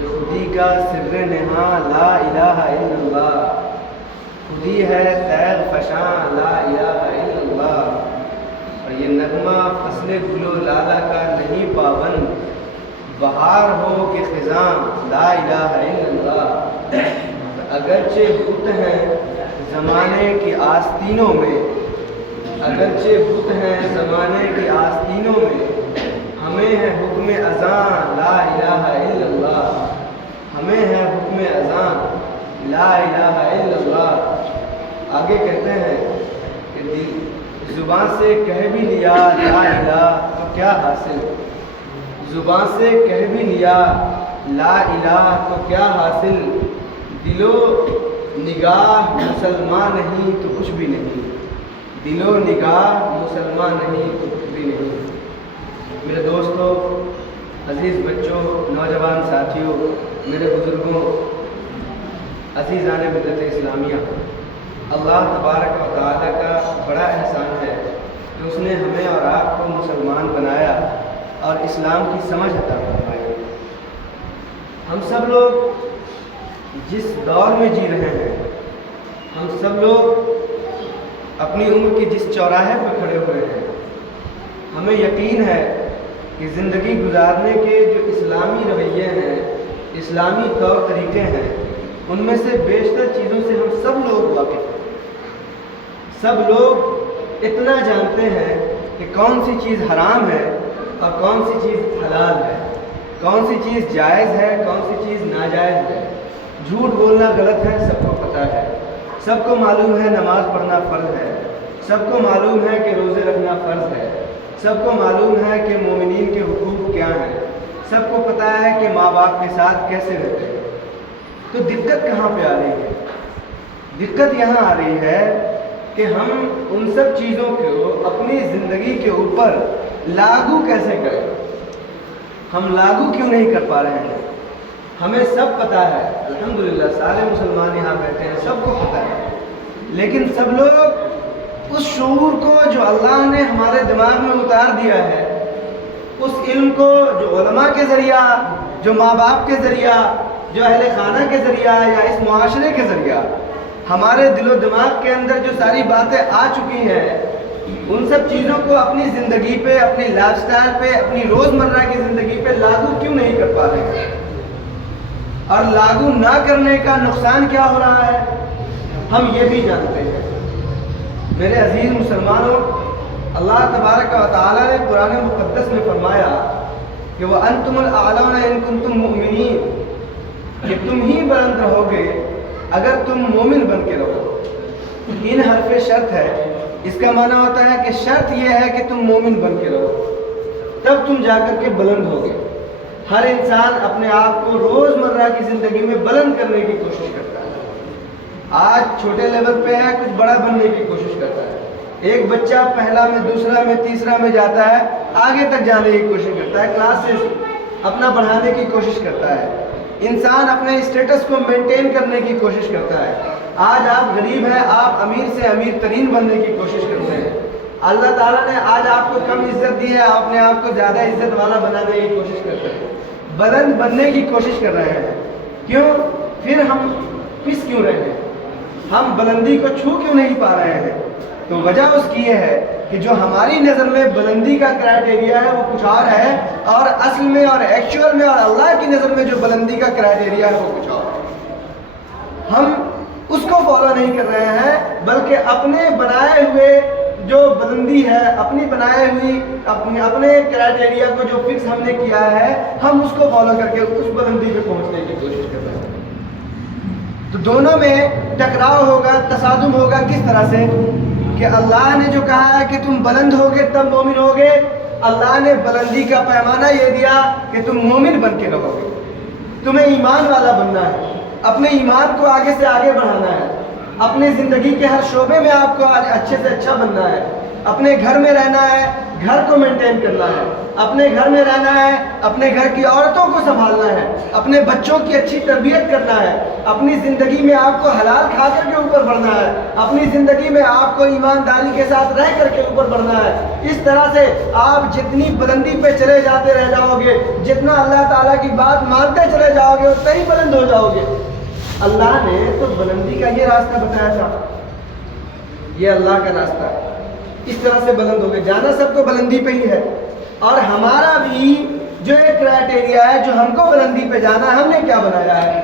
کہ خودی کا سر نہاں لا الہ الا اللہ، خودی ہے تیغ فشاں لا الہ الا اللہ۔ اور یہ نغمہ فصل گل و لالہ کا نہیں پابند، بہار ہو کہ خزاں لا الہ الا اللہ۔ اگرچہ بت ہیں زمانے کی آستینوں میں، اگرچہ بت ہیں زمانے کی آستینوں میں، ہمیں ہے حکم اذاں لا الہ الا اللہ، ہمیں ہے حکم اذاں لا الہ الا اللہ۔ آگے کہتے ہیں کہ زبان سے کہہ بھی لیا لا الہ تو کیا حاصل، زبان سے کہہ بھی لیا لا الہ تو کیا حاصل، دل و نگاہ مسلمان نہیں تو کچھ بھی نہیں، دل و نگاہ مسلمان نہیں تو کچھ بھی نہیں۔ میرے دوستوں، عزیز بچوں، نوجوان ساتھیوں، میرے بزرگوں، عزیزان ملت اسلامیہ، اللہ تبارک و تعالیٰ کا بڑا احسان ہے کہ اس نے ہمیں اور آپ کو مسلمان بنایا اور اسلام کی سمجھ عطا فرمائی۔ ہم سب لوگ جس دور میں جی رہے ہیں، ہم سب لوگ اپنی عمر کے جس چوراہے پر کھڑے ہوئے ہیں، ہمیں یقین ہے کہ زندگی گزارنے کے جو اسلامی رویے ہیں، اسلامی طور طریقے ہیں، ان میں سے بیشتر چیزوں سے ہم سب لوگ واقف ہیں۔ سب لوگ اتنا جانتے ہیں کہ کون سی چیز حرام ہے اور کون سی چیز حلال ہے، کون سی چیز جائز ہے، کون سی چیز ناجائز ہے۔ جھوٹ بولنا غلط ہے، سب کو پتہ ہے، سب کو معلوم ہے نماز پڑھنا فرض ہے، سب کو معلوم ہے کہ روزے رکھنا فرض ہے، سب کو معلوم ہے کہ مومنین کے حقوق کیا ہیں، سب کو پتہ ہے کہ ماں باپ کے ساتھ کیسے رہتے ہیں۔ تو دقت کہاں پہ آ رہی ہے؟ دقت یہاں آ رہی ہے کہ ہم ان سب چیزوں کو اپنی زندگی کے اوپر لاگو کیسے کریں۔ ہم لاگو کیوں نہیں کر پا رہے ہیں؟ ہمیں سب پتہ ہے، الحمدللہ سارے مسلمان یہاں بیٹھے ہیں، سب کو پتہ ہے، لیکن سب لوگ اس شعور کو جو اللہ نے ہمارے دماغ میں اتار دیا ہے، اس علم کو جو علماء کے ذریعہ، جو ماں باپ کے ذریعہ، جو اہل خانہ کے ذریعہ یا اس معاشرے کے ذریعہ ہمارے دل و دماغ کے اندر جو ساری باتیں آ چکی ہیں، ان سب چیزوں کو اپنی زندگی پہ، اپنی لائف سٹائل پہ، اپنی روزمرہ کی زندگی پہ لاگو کیوں نہیں کر پا رہے ہیں؟ اور لاگو نہ کرنے کا نقصان کیا ہو رہا ہے، ہم یہ بھی جانتے ہیں۔ میرے عزیز مسلمانوں، اللہ تبارک و تعالیٰ نے قرآن مقدس میں فرمایا کہ وَأَنْتُمُ الْأَعْلَوْنَ إِن كُنتُم مُؤْمِنِينَ، کہ تم ہی بلند رہو گے اگر تم مومن بن کے رہو۔ ان حرف شرط ہے، اس کا معنی ہوتا ہے کہ شرط یہ ہے کہ تم مومن بن کے رہو، تب تم جا کر کے بلند ہوگے۔ ہر انسان اپنے آپ کو روزمرہ کی زندگی میں بلند کرنے کی کوشش کرتا ہے۔ آج چھوٹے لیول پہ ہے، کچھ بڑا بننے کی کوشش کرتا ہے۔ ایک بچہ پہلا میں، دوسرا میں، تیسرا میں جاتا ہے، آگے تک جانے کی کوشش کرتا ہے، کلاسز اپنا بڑھانے کی کوشش کرتا ہے۔ انسان اپنے اسٹیٹس کو مینٹین کرنے کی کوشش کرتا ہے۔ آج آپ غریب ہیں، آپ امیر سے امیر ترین بننے کی کوشش کرتے ہیں۔ اللہ تعالیٰ نے آج آپ کو کم عزت دی ہے، آپ اپنے آپ کو زیادہ عزت والا بنانے کی کوشش کرتے ہیں، بلند بننے کی کوشش کر رہے ہیں۔ کیوں؟ پھر ہم پس کیوں رہے ہیں؟ ہم بلندی کو چھو کیوں نہیں پا رہے ہیں؟ تو وجہ اس کی یہ ہے کہ جو ہماری نظر میں بلندی کا کرائٹیریا ہے وہ کچھ اور ہے، اور اصل میں اور ایکچوئل میں اور اللہ کی نظر میں جو بلندی کا کرائٹیریا ہے وہ کچھ اور ہے۔ ہم اس کو فالو نہیں کر رہے ہیں، بلکہ اپنے بنائے ہوئے جو بلندی ہے، اپنی بنائے ہوئی اپنے کرائٹیریا کو جو فکس ہم نے کیا ہے، ہم اس کو فالو کر کے اس بلندی پہ پہنچنے کی کوشش کر رہے ہیں۔ تو دونوں میں ٹکراؤ ہوگا، تصادم ہوگا، کس طرح سے کہ اللہ نے جو کہا ہے کہ تم بلند ہوگے تب مومن ہوگے، اللہ نے بلندی کا پیمانہ یہ دیا کہ تم مومن بن کے رہو گے۔ تمہیں ایمان والا بننا ہے، اپنے ایمان کو آگے سے آگے بڑھانا ہے، اپنی زندگی کے ہر شعبے میں آپ کو اچھے سے اچھا بننا ہے، اپنے گھر میں رہنا ہے، گھر کو مینٹین کرنا ہے، اپنے گھر میں رہنا ہے، اپنے گھر کی عورتوں کو سنبھالنا ہے، اپنے بچوں کی اچھی تربیت کرنا ہے، اپنی زندگی میں آپ کو حلال کھا کر کے اوپر بڑھنا ہے، اپنی زندگی میں آپ کو ایمانداری کے ساتھ رہ کر کے اوپر بڑھنا ہے۔ اس طرح سے آپ جتنی بلندی پہ چلے جاتے رہ جاؤ گے، جتنا اللہ تعالیٰ کی بات مانتے چلے جاؤ گے، اتنا ہی بلند ہو جاؤ گے۔ اللہ نے تو بلندی کا یہ راستہ بتایا تھا، یہ اللہ کا راستہ ہے، اس طرح سے بلند ہو گئے۔ جانا سب کو بلندی پہ ہی ہے، اور ہمارا بھی جو ایک کرائٹیریا ہے جو ہم کو بلندی پہ جانا ہے، ہم نے کیا بنایا ہے؟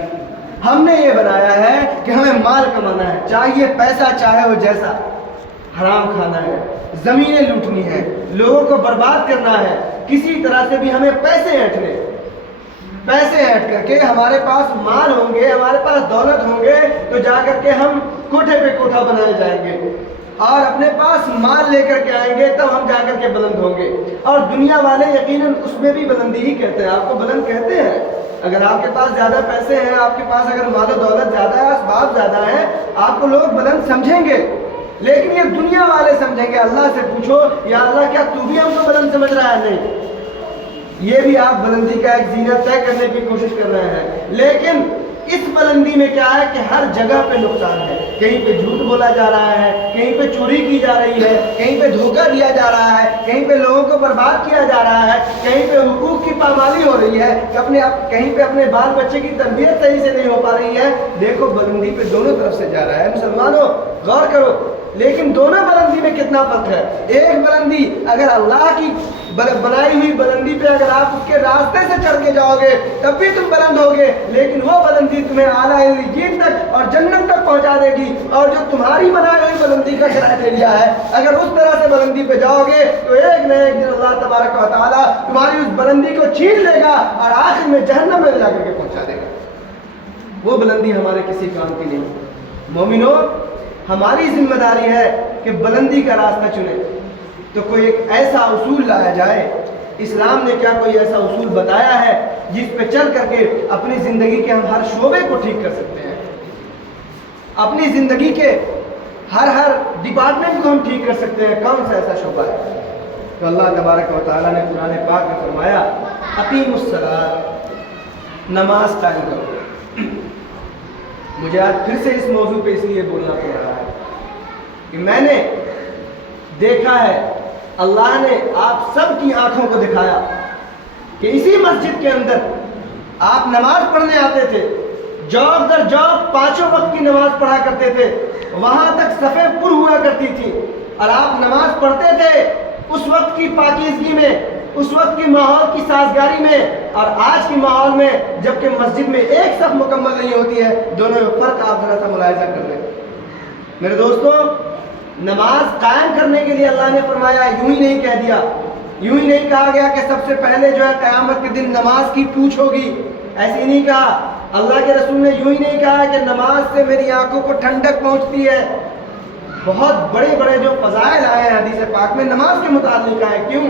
ہم نے یہ بنایا ہے کہ ہمیں مال کمانا ہے، چاہیے پیسہ چاہے وہ جیسا، حرام کھانا ہے، زمینیں لوٹنی ہے، لوگوں کو برباد کرنا ہے، کسی طرح سے بھی ہمیں پیسے ایٹھنے، پیسے ایڈ کر کے ہمارے پاس مال ہوں گے، ہمارے پاس دولت ہوں گے، تو جا کر کے ہم کوٹھے پہ کوٹھا بنائے جائیں گے، اور اپنے پاس مال لے کر کے آئیں گے، تب ہم جا کر کے بلند ہوں گے۔ اور دنیا والے یقیناً اس میں بھی بلندی ہی کہتے ہیں، آپ کو بلند کہتے ہیں۔ اگر آپ کے پاس زیادہ پیسے ہیں، آپ کے پاس اگر مال و دولت زیادہ ہے، اسباب زیادہ ہیں، آپ کو لوگ بلند سمجھیں گے، لیکن یہ دنیا والے سمجھیں گے۔ اللہ سے پوچھو، یا اللہ کیا تو بھی ہم کو بلند سمجھ رہا ہے؟ نہیں، یہ بھی آپ بلندی کا ایک زینت طے کرنے کی کوشش کر رہے ہیں، لیکن اس بلندی میں کیا ہے کہ ہر جگہ پہ نقصان ہے، کہیں پہ جھوٹ بولا جا رہا ہے، کہیں پہ چوری کی جا رہی ہے، کہیں پہ دھوکہ دیا جا رہا ہے، کہیں پہ لوگوں کو برباد کیا جا رہا ہے، کہیں پہ حقوق کی پامالی ہو رہی ہے، کہیں پہ اپنے بال بچے کی تربیت صحیح سے نہیں ہو پا رہی ہے۔ دیکھو بلندی پہ دونوں طرف سے جا رہا ہے، مسلمانوں غور کرو، لیکن دونوں بلندی میں کتنا فرق ہے۔ ایک بلندی اگر اللہ کی بنائی ہوئی بلندی پہ اگر آپ اس کے راستے سے چڑھ کے جاؤ گے تب بھی تم بلند ہوگے، لیکن وہ بلندی تمہیں اعلیٰ علیین تک اور جنت تک پہنچا دے گی۔ اور جو تمہاری بنائی ہوئی بلندی کا کرائٹیریا ہے، اگر اس طرح سے بلندی پہ جاؤ گے تو ایک نہ ایک دن اللہ تبارک و تعالیٰ تمہاری اس بلندی کو چھین لے گا اور آخر میں جہنم میں جا کر کے پہنچا دے گا۔ وہ بلندی ہمارے کسی کام کی نہیں۔ مومنو، ہماری ذمہ داری ہے کہ بلندی کا راستہ چنیں، تو کوئی ایک ایسا اصول لایا جائے۔ اسلام نے کیا کوئی ایسا اصول بتایا ہے جس پہ چل کر کے اپنی زندگی کے ہم ہر شعبے کو ٹھیک کر سکتے ہیں، اپنی زندگی کے ہر ڈپارٹمنٹ کو ہم ٹھیک کر سکتے ہیں؟ کون سا ایسا شعبہ ہے؟ تو اللہ تبارک و تعالیٰ نے قرآن پاک میں فرمایا، اقیموا الصلاۃ، نماز قائم کرو۔ مجھے آج پھر سے اس موضوع پہ اس لیے بولنا پڑ رہا ہے کہ میں نے دیکھا ہے، اللہ نے آپ سب کی آنکھوں کو دکھایا کہ اسی مسجد کے اندر آپ نماز پڑھنے آتے تھے، جوق در جوق پانچوں وقت کی نماز پڑھا کرتے تھے، وہاں تک صفیں پر ہوا کرتی تھی، اور آپ نماز پڑھتے تھے اس وقت کی پاکیزگی میں، اس وقت کی ماحول کی سازگاری میں، اور آج کے ماحول میں جبکہ مسجد میں ایک صف مکمل نہیں ہوتی ہے، دونوں میں فرق آپ ذرا سا ملاحظہ کر لیں۔ میرے دوستوں، نماز قائم کرنے کے لیے اللہ نے فرمایا، یوں ہی نہیں کہہ دیا، یوں ہی نہیں کہا گیا کہ سب سے پہلے جو ہے قیامت کے دن نماز کی پوچھ ہوگی، ایسے ہی نہیں کہا۔ اللہ کے رسول نے یوں ہی نہیں کہا کہ نماز سے میری آنکھوں کو ٹھنڈک پہنچتی ہے۔ بہت بڑے بڑے جو فضائل آئے ہیں حدیث پاک میں نماز کے متعلق آئے، کیوں؟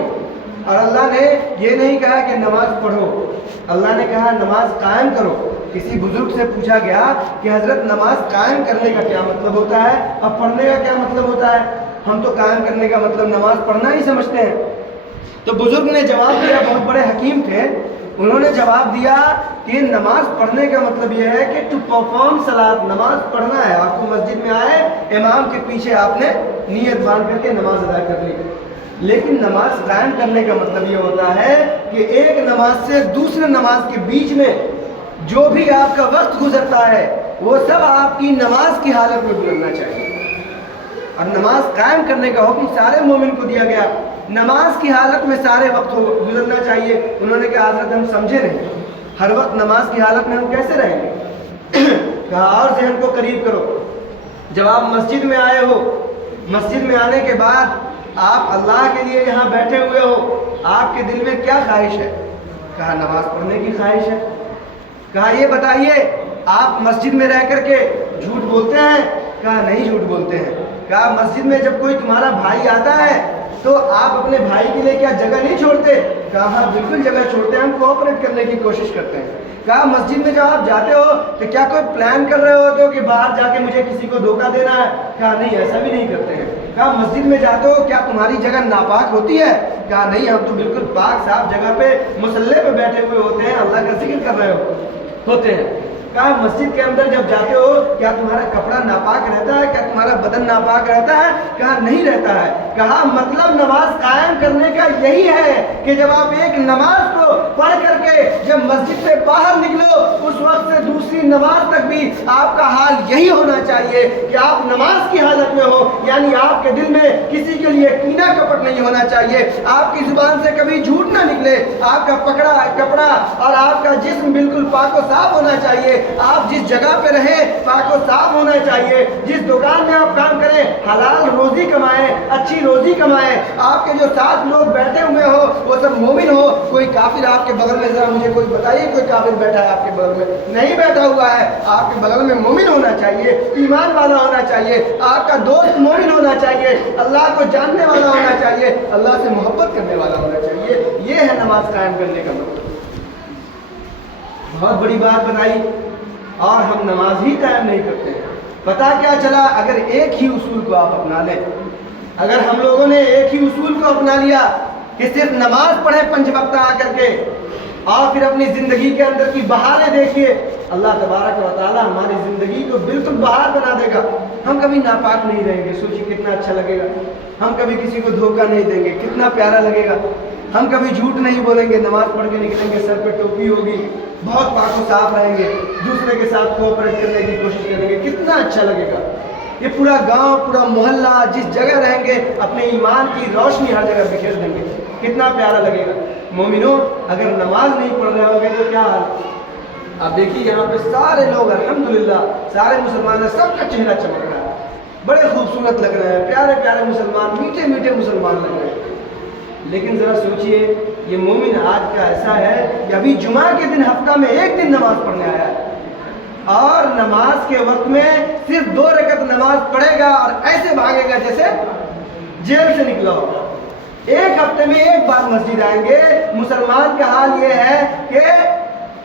اور اللہ نے یہ نہیں کہا کہ نماز پڑھو، اللہ نے کہا نماز قائم کرو۔ کسی بزرگ سے پوچھا گیا کہ حضرت نماز قائم کرنے کا کیا مطلب ہوتا ہے اور پڑھنے کا کیا مطلب ہوتا ہے؟ ہم تو قائم کرنے کا مطلب نماز پڑھنا ہی سمجھتے ہیں۔ تو بزرگ نے جواب دیا، بہت بڑے حکیم تھے، انہوں نے جواب دیا کہ نماز پڑھنے کا مطلب یہ ہے کہ ٹو پرفارم صلاۃ، نماز پڑھنا ہے۔ آپ کو مسجد میں آئے، امام کے پیچھے آپ نے نیت باندھ کر کے نماز ادا کر لی، لیکن نماز قائم کرنے کا مطلب یہ ہوتا ہے کہ ایک نماز سے دوسرے نماز کے بیچ میں جو بھی آپ کا وقت گزرتا ہے وہ سب آپ کی نماز کی حالت میں گزرنا چاہیے۔ اور نماز قائم کرنے کا حکم سارے مومن کو دیا گیا، نماز کی حالت میں سارے وقت گزرنا چاہیے۔ انہوں نے کہا حضرت ہم سمجھے نہیں، ہر وقت نماز کی حالت میں ہم کیسے رہیں گے؟ کہا اور ذہن کو قریب کرو، جب آپ مسجد میں آئے ہو، مسجد میں آنے کے بعد آپ اللہ کے لیے یہاں بیٹھے ہوئے ہو، آپ کے دل میں کیا خواہش ہے؟ کہا نماز پڑھنے کی خواہش ہے۔ کہا یہ بتائیے آپ مسجد میں رہ کر کے جھوٹ بولتے ہیں؟ کہا نہیں جھوٹ بولتے ہیں۔ کہا مسجد میں جب کوئی تمہارا بھائی آتا ہے تو آپ اپنے بھائی کے لیے کیا جگہ نہیں چھوڑتے؟ کہا ہاں بالکل جگہ چھوڑتے ہیں، ہم کوآپریٹ کرنے کی کوشش کرتے ہیں۔ کہا مسجد میں جب آپ جاتے ہو تو کیا کوئی پلان کر رہے ہوتے ہو کہ باہر جا کے مجھے کسی کو دھوکہ دینا ہے؟ کہا نہیں، ایسا بھی نہیں کرتے ہیں۔ کہا مسجد میں جاتے ہو کیا تمہاری جگہ ناپاک ہوتی ہے؟ کہا نہیں، ہم تو بالکل پاک صاف جگہ پہ مصلی پہ بیٹھے ہوئے ہوتے ہیں، اللہ کا ذکر کر رہے ہوتے ہیں۔ کہا مسجد کے اندر جب جاتے ہو کیا تمہارا کپڑا ناپاک رہتا ہے؟ کیا تمہارا بدن ناپاک رہتا ہے؟ کہا نہیں رہتا ہے۔ کہا مطلب نماز قائم کرنے کا یہی ہے کہ جب آپ ایک نماز کو پڑھ کر کے جب مسجد سے باہر نکلو اس وقت سے دوسری نماز تک بھی آپ کا حال یہی ہونا چاہیے کہ آپ نماز کی حالت میں ہو، یعنی آپ کے دل میں کسی کے لیے کینہ کپٹ نہیں ہونا چاہیے، آپ کی زبان سے کبھی جھوٹ نہ نکلے، آپ کا پکڑا کپڑا اور آپ کا جسم بالکل پاک و صاف ہونا چاہیے، آپ جس جگہ پہ رہیں پاک و صاف ہونا چاہیے، جس دکان میں آپ کام کریں حلال روزی کمائیں، اچھی روزی کمائیں، آپ کے جو ساتھ لوگ بیٹھے ہوئے ہو وہ سب مومن ہو۔ کوئی کافر آپ کے بغل میں، ذرا مجھے کوئی بتائیے کوئی کافر بیٹھا ہے آپ کے بغل میں؟ نہیں بیٹھا ہوا ہے۔ آپ کے بغل میں مومن ہونا چاہیے، ایمان والا ہونا چاہیے، آپ کا دوست مومن ہونا چاہیے، اللہ کو جاننے والا ہونا چاہیے، اللہ سے محبت کرنے والا ہونا چاہیے۔ یہ ہے نماز قائم کرنے کا مطلب۔ بہت بڑی بات بتائی اور ہم نماز ہی قائم نہیں کرتے ہیں۔ پتا کیا چلا، اگر ایک ہی اصول کو آپ اپنا لیں، اگر ہم لوگوں نے ایک ہی اصول کو اپنا لیا کہ صرف نماز پڑھیں 5 وقت آ کر کے اور پھر اپنی زندگی کے اندر کی بہاریں دیکھیے، اللہ تبارک و تعالی ہماری زندگی کو بالکل بہار بنا دے گا۔ ہم کبھی ناپاک نہیں رہیں گے، سوچیے کتنا اچھا لگے گا۔ ہم کبھی کسی کو دھوکہ نہیں دیں گے، کتنا پیارا لگے گا۔ ہم کبھی جھوٹ نہیں بولیں گے، نماز پڑھ کے نکلیں گے، سر پہ ٹوپی ہوگی، بہت پاک و صاف رہیں گے، دوسرے کے ساتھ کوآپریٹ کرنے کی کوشش کریں گے، کتنا اچھا لگے گا۔ یہ پورا گاؤں، پورا محلہ جس جگہ رہیں گے اپنے ایمان کی روشنی ہر جگہ بکھیر دیں گے، کتنا پیارا لگے گا۔ مومنوں، اگر نماز نہیں پڑھ رہے ہوگے تو کیا حال؟ آپ دیکھیے یہاں پہ سارے لوگ الحمدللہ سارے مسلمان ہیں، سب کا چہرہ چمک رہا ہے، بڑے خوبصورت لگ رہے ہیں، پیارے پیارے مسلمان، میٹھے میٹھے مسلمان لگ رہے ہیں۔ لیکن ذرا سوچئے، یہ مومن آج کا ایسا ہے کہ ابھی جمعہ کے دن ہفتہ میں ایک دن نماز پڑھنے آیا ہے اور نماز کے وقت میں صرف 2 رکعت نماز پڑھے گا اور ایسے بھاگے گا جیسے جیل سے نکلا ہو۔ ایک ہفتے میں ایک بار مسجد آئیں گے۔ مسلمان کا حال یہ ہے کہ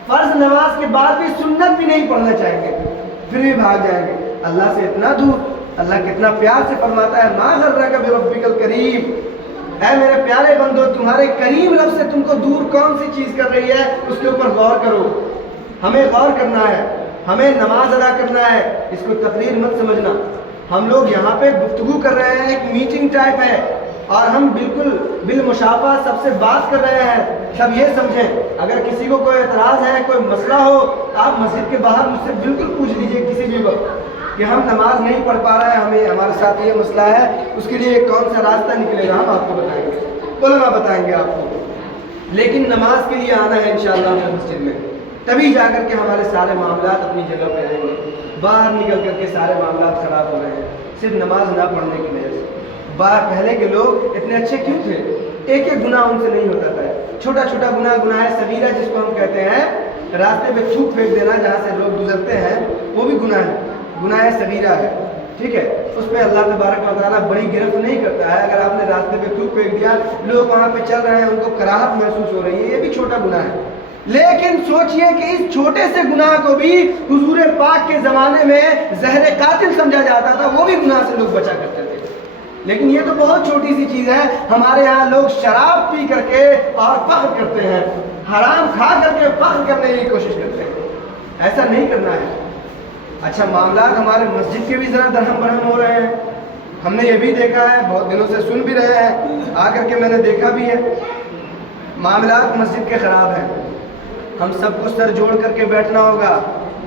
فرض نماز کے بعد بھی سنت بھی نہیں پڑھنا چاہیں گے، پھر بھی بھاگ جائیں گے۔ اللہ سے اتنا دور، اللہ کتنا پیار سے فرماتا ہے، ما غرک بربک الکریم، اے میرے پیارے بندو، تمہارے کریم رب سے تم کو دور کون سی چیز کر رہی ہے، اس کے اوپر غور کرو۔ ہمیں غور کرنا ہے، ہمیں نماز ادا کرنا ہے، اس کو تقریر مت سمجھنا۔ ہم لوگ یہاں پہ گفتگو کر رہے ہیں، ایک میٹنگ ٹائپ ہے اور ہم بالکل بالمشافہ سب سے بات کر رہے ہیں۔ سب یہ سمجھیں، اگر کسی کو کوئی اعتراض ہے، کوئی مسئلہ ہو، آپ مسجد کے باہر مجھ سے بالکل پوچھ لیجئے کسی بھی وقت کہ ہم نماز نہیں پڑھ پا رہے ہیں، ہمیں ہمارے ساتھ یہ مسئلہ ہے، اس کے لیے کون سا راستہ نکلے گا، ہم آپ کو بتائیں گے، علماء بتائیں گے آپ کو۔ لیکن نماز کے لیے آنا ہے انشاءاللہ مسجد میں، تبھی جا کر کے ہمارے سارے معاملات اپنی جگہ پہ آئیں گے۔ باہر نکل کر کے سارے معاملات خراب ہو رہے ہیں صرف نماز نہ پڑھنے کی وجہ سے۔ پہلے کے لوگ اتنے اچھے کیوں تھے؟ ایک ایک گناہ ان سے نہیں ہوتا تھا، چھوٹا چھوٹا گناہ، گناہ صغیرہ جس کو ہم کہتے ہیں، راستے پہ تھوک پھینک دینا جہاں سے لوگ گزرتے ہیں، وہ بھی گناہ ہے، گناہ صغیرہ ہے، ٹھیک ہے؟ اس پہ اللہ تبارک و تعالیٰ بڑی گرفت نہیں کرتا ہے۔ اگر آپ نے راستے پہ تھوک پھینک دیا، لوگ وہاں پہ چل رہے ہیں، ان کو کراہت محسوس ہو رہی ہے، یہ بھی چھوٹا گناہ ہے۔ لیکن سوچئے کہ اس چھوٹے سے گناہ کو بھی حضور پاک کے زمانے میں زہر قاتل سمجھا جاتا تھا، وہ بھی گناہ سے لوگ بچا کرتے تھے۔ لیکن یہ تو بہت چھوٹی سی چیز ہے، ہمارے ہاں لوگ شراب پی کر کے اور فخر کرتے ہیں، حرام کھا کر کے فخر کرنے کی کوشش کرتے ہیں۔ ایسا نہیں کرنا ہے۔ اچھا، معاملات ہمارے مسجد کے بھی ذرا درہم برہم ہو رہے ہیں، ہم نے یہ بھی دیکھا ہے، بہت دنوں سے سن بھی رہے ہیں، آ کر کے میں نے دیکھا بھی ہے، معاملات مسجد کے خراب ہیں۔ ہم سب کو سر جوڑ کر کے بیٹھنا ہوگا۔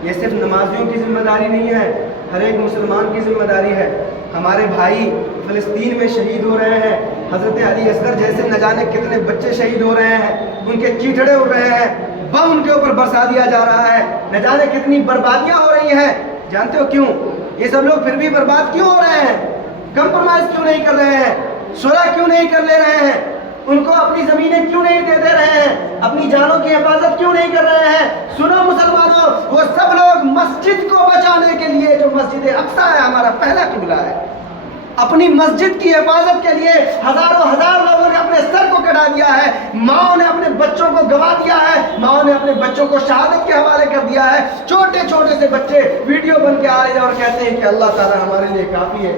یہ صرف نمازیوں کی ذمہ داری نہیں ہے، ہر ایک مسلمان کی ذمہ داری ہے۔ ہمارے بھائی فلسطین میں شہید ہو رہے ہیں، حضرت علی اصغر جیسے نہ جانے کتنے بچے شہید ہو رہے ہیں، ان کے چیٹڑے اڑ رہے ہیں، بم ان کے اوپر برسا دیا جا رہا ہے، نہ جانے کتنی بربادیاں ہو رہی ہیں۔ جانتے ہو کیوں؟ یہ سب لوگ پھر بھی برباد کیوں ہو رہے ہیں؟ کمپرومائز کیوں نہیں کر رہے ہیں؟ صلح کیوں نہیں کر لے رہے ہیں؟ ان کو اپنی زمینیں کیوں نہیں دے رہے ہیں؟ اپنی جانوں کی حفاظت کیوں نہیں کر رہے ہیں؟ سنو مسلمانوں، وہ سب لوگ مسجد کو بچانے کے لیے، جو مسجد اقصیٰ ہے، ہمارا پہلا قبلہ ہے، اپنی مسجد کی حفاظت کے لیے ہزاروں ہزار لوگوں نے اپنے سر کو کٹا دیا ہے، ماؤں نے اپنے بچوں کو گوا دیا ہے، ماؤں نے اپنے بچوں کو شہادت کے حوالے کر دیا ہے۔ چھوٹے چھوٹے سے بچے ویڈیو بن کے آ رہے ہیں اور کہتے ہیں کہ اللہ تعالیٰ ہمارے لیے کافی ہے۔